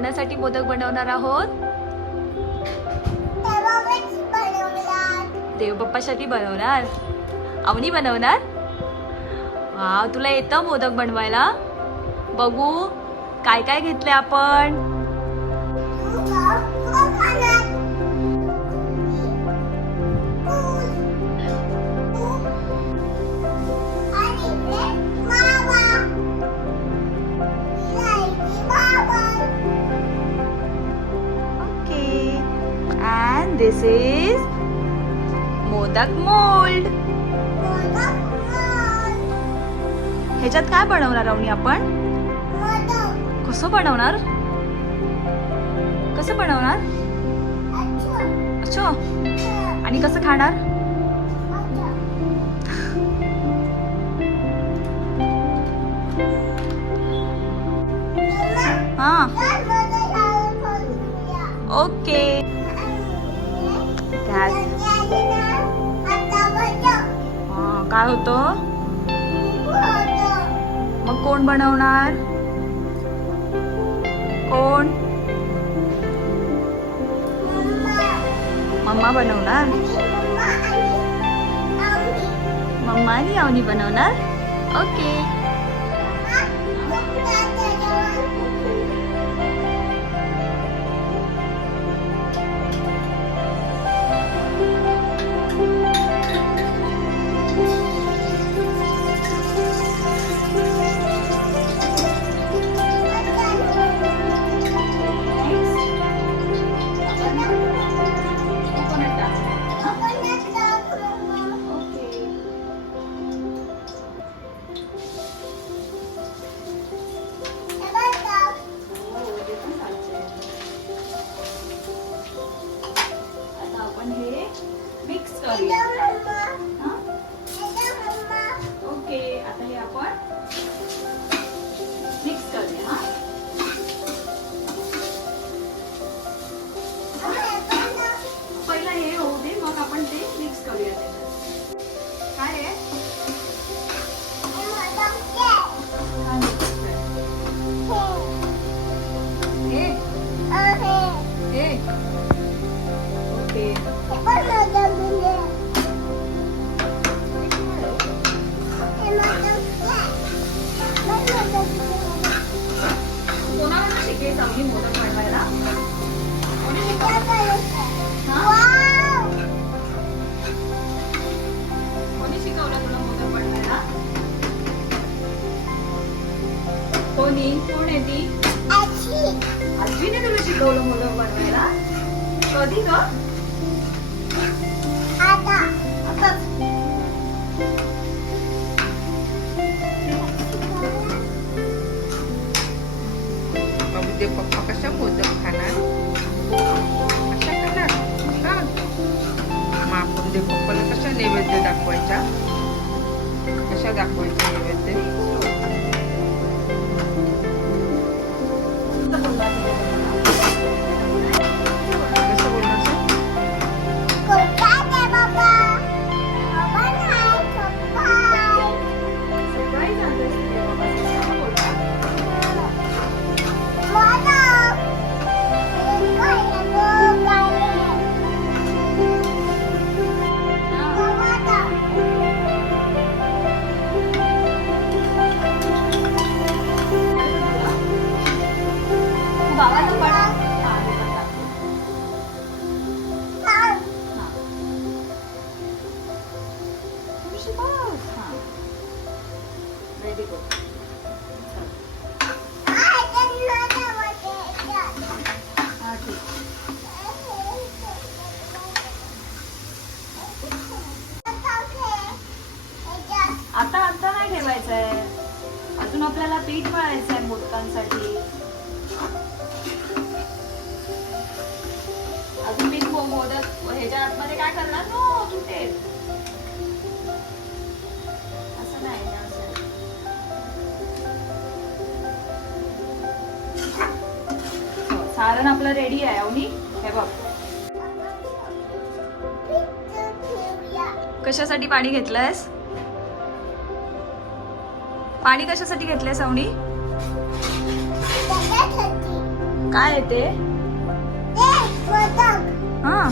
कोणासाठी मोदक बनवणार आहोत? देव बाप्पासाठी बनवणार. अवनी बनवणार. वाव, तुला येतं मोदक बनवायला? बघू काय काय घेतले आपण. Okay, and this is modak mould. ह्याच्यात काय बनवणार आहोत आपण? कसं बनवणार? कसं बनवणार? अच्छा. आणि कसं खाणार? हा, ओके. काय होतं? मग कोण बनवणार? कोण? मम्मा बनवणार. मम्मा आणि अवनी बनवणार. ओके. आपण हे मिक्स करूया. ओके, आता हे आपण मिक्स करूया. पहिला हे होऊ दे, मग आपण ते मिक्स करूया. काय आहे? कोणाला शिकायचं आम्ही मोदक बनवायला? कोणी शिकवलं तुला मोदक बनवायला? कोणी? कोण आहे ती? आजीने तुला शिकवलं मोदक बनवायला? कधी ग? ते पप्पा कशा मोदक खाणार? कशा खाणार? मग आपण ते पप्पाला कशा नैवेद्य दाखवायचा? कशा दाखवायचा नैवेद्य? कसं बोलायचं? Ready, go. आता आता नाही ठेवायचं आहे, अजून आपल्याला पीठ मळायचं आहे मोदकांसाठी. अजून पीठ मोदक ह्याच्या आतमध्ये काय करणार? नो तुटेल. असं नाही, असं. सारण आपलं रेडी आहे. अवनी हे बघ, कशासाठी पाणी घेतलंयस? पाणी कशासाठी घेतलंयस अवनी? काय आहे ते? हा हा. हा?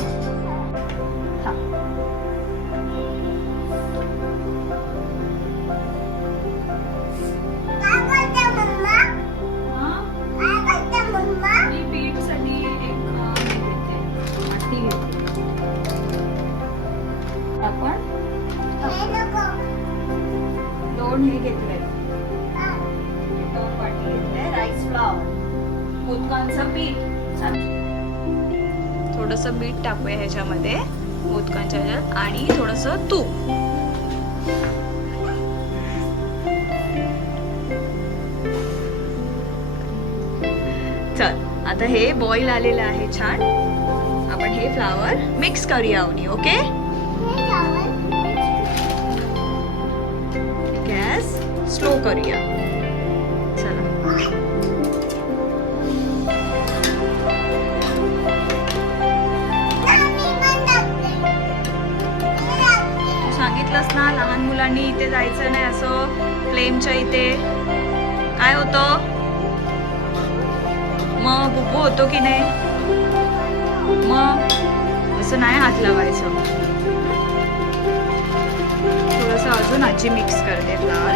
मी पीठसाठी एक हे घेते, वाटी घेते. आपण 2 हे घेतले, 2 वाटी घेतले राईस फ्लावर, मोदकांचं पीठ. थोडंसं मीठ टाकूया ह्याच्यामध्ये मोदकांच्या ह्याच्यात आणि थोडंसं तूप. चल आता हे बॉईल आलेलं आहे छान. आपण हे फ्लावर मिक्स करूया अवनी. ओके, गॅस स्लो करूया. चला सांगितलंस ना लहान मुलांनी इथे जायचं नाही असं फ्लेमच्या इथे. काय होतं मग? बुब्बू होतो की नाही? मग असं नाही हात लावायचं. थोडंसं अजून आजी मिक्स करते फ्लावर.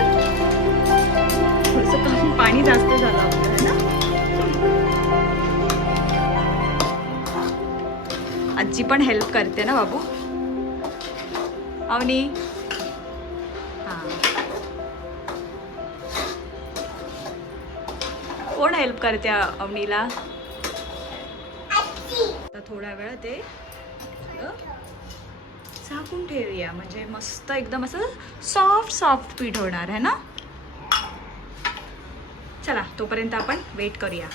थोडंसं पाणी जास्त झालं आपलं ना. आजी पण हेल्प करते ना बाबू. अवनी हा, कोण हेल्प करते अवनीला? तर थोडा वेळ ते झाकून ठेवूया म्हणजे मस्त एकदम असं सॉफ्ट सॉफ्ट पीठ होणार आहे ना. चला तोपर्यंत आपण वेट करूया.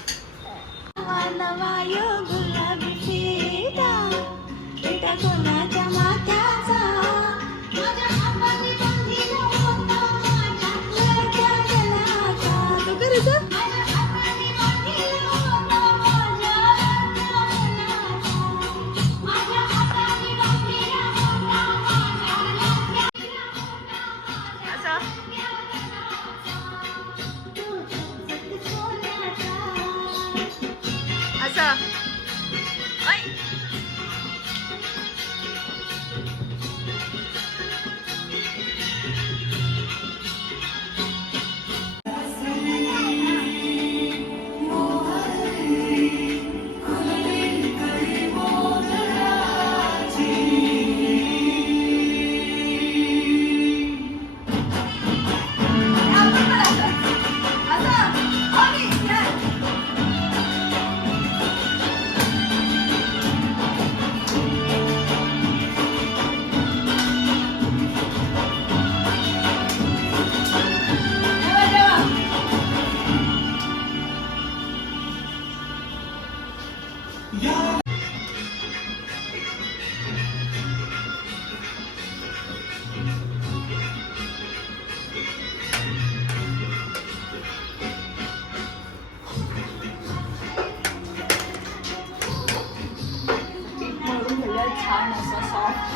छान असं सॉफ्ट.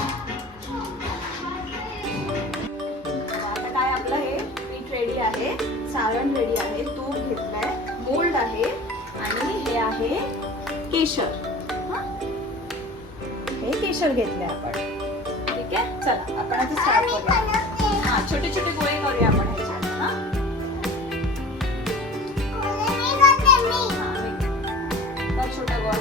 आता काय आपलं हे पीठ रेडी आहे, सारण रेडी आहे, तूप घेतलंय, मोल्ड आहे आणि हे आहे केशर. हे केशर घेतलंय आपण. ठीक आहे, चला आपण आता स्टार्ट करूया. हा, छोटे छोटे गोळे करूया आपण ह्याच्यात. हा, छोटा गोळा.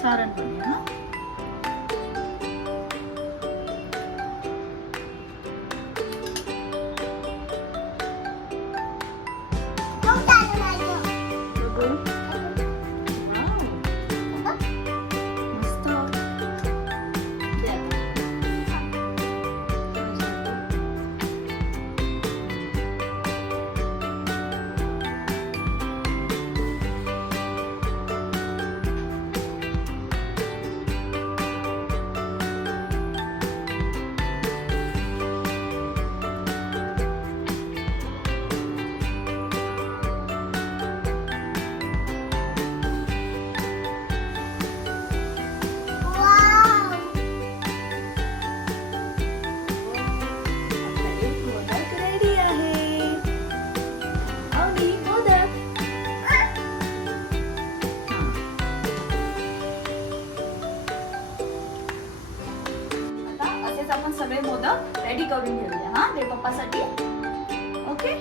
सारण बनवूया ना. बघू रेडी करून घेऊया हा देव बाप्पासाठी. ओके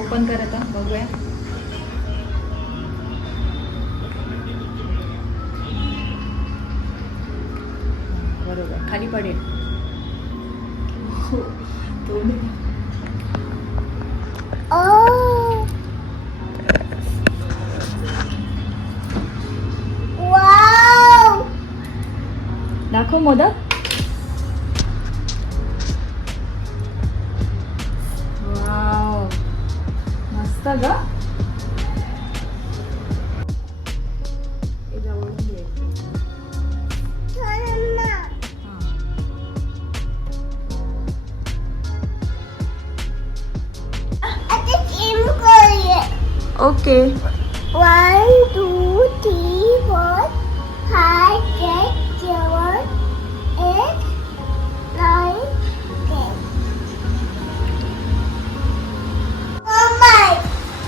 ओपन कर आता बघूया. बरोबर खाली पडेल. हो दाखव मोदक. वाव मस्त ग. ओके 1, 2, 3, 4, 5, 6, 7, 8, 9, 10. मम्मा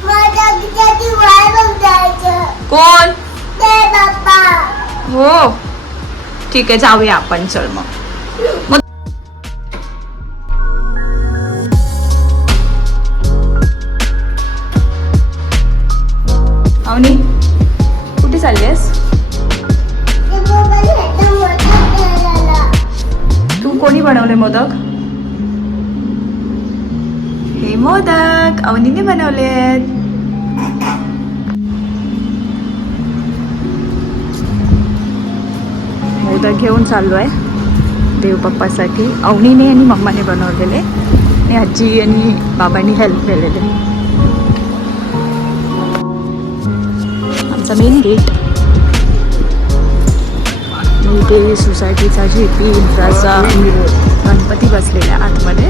माझ्या किती वाढून जायचं. कोण? ते बाप्पा. हो ठीक आहे जाऊया आपण. चल मग अवनी कुठे चालली आहेस? ते मोबाईल घेतला मोठा करायला. तू कोणी बनवले मोदक? हे मोदक अवनीने बनवलेत. मोदक घेऊन चाललोय देव बाप्पासाठी. अवनीने आणि मम्माने बनवलेले आणि आजी आणि बाबांनी हेल्प केलेले. आमचा मेन गेट इथे सोसायटीचा GP इन्फ्राचा गणपती बसलेला आतमध्ये.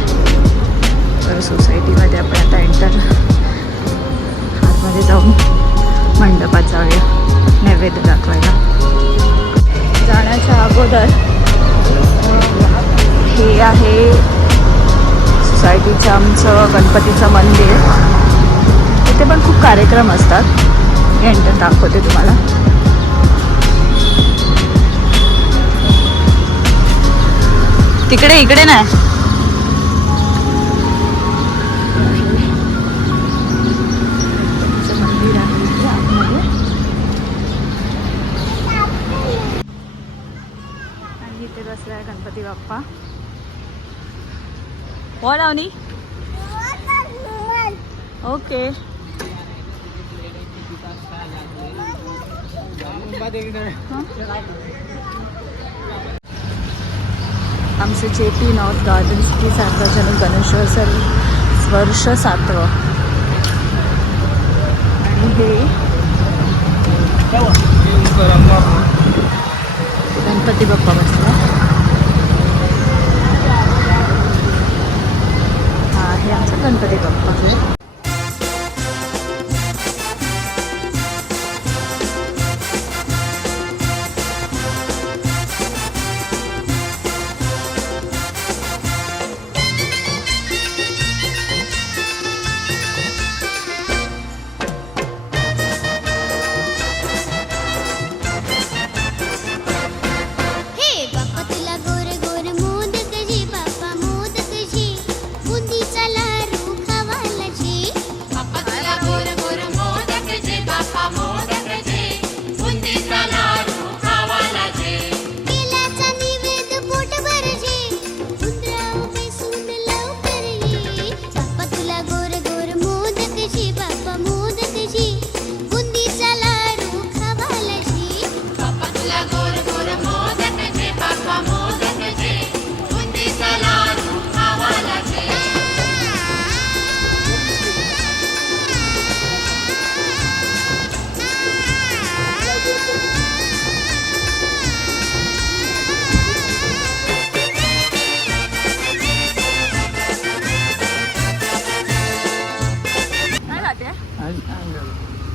तर सोसायटीमध्ये आपण आता एंटर आतमध्ये जाऊन मंडपात जाऊया नैवेद्य दाखवायला. जाण्याच्या अगोदर हे आहे सोसायटीचं आमचं गणपतीचं मंदिर. इथे पण खूप कार्यक्रम असतात. एंटर दाखवते तुम्हाला. तिकडे इकडे नाही. मंदिर आहे इथे आतमध्ये. आणि इथे बसलाय गणपती बाप्पा. हो लावणी. ओके आमचं JP नॉर्थ गार्डन सिटी सार्वजनिक गणेशोत्सव वर्ष 7. आणि हे गणपती बाप्पा बसला. हा हे आमचा गणपती बाप्पा आहे.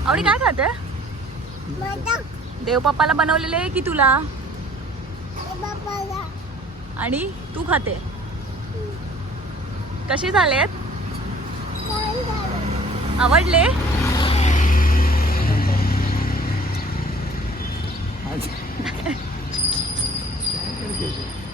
आवडी काय खाते? देव बाप्पाला बनवलेले की तुला? आणि तू खाते? कसे झालेत? आवडले? काय करते तू?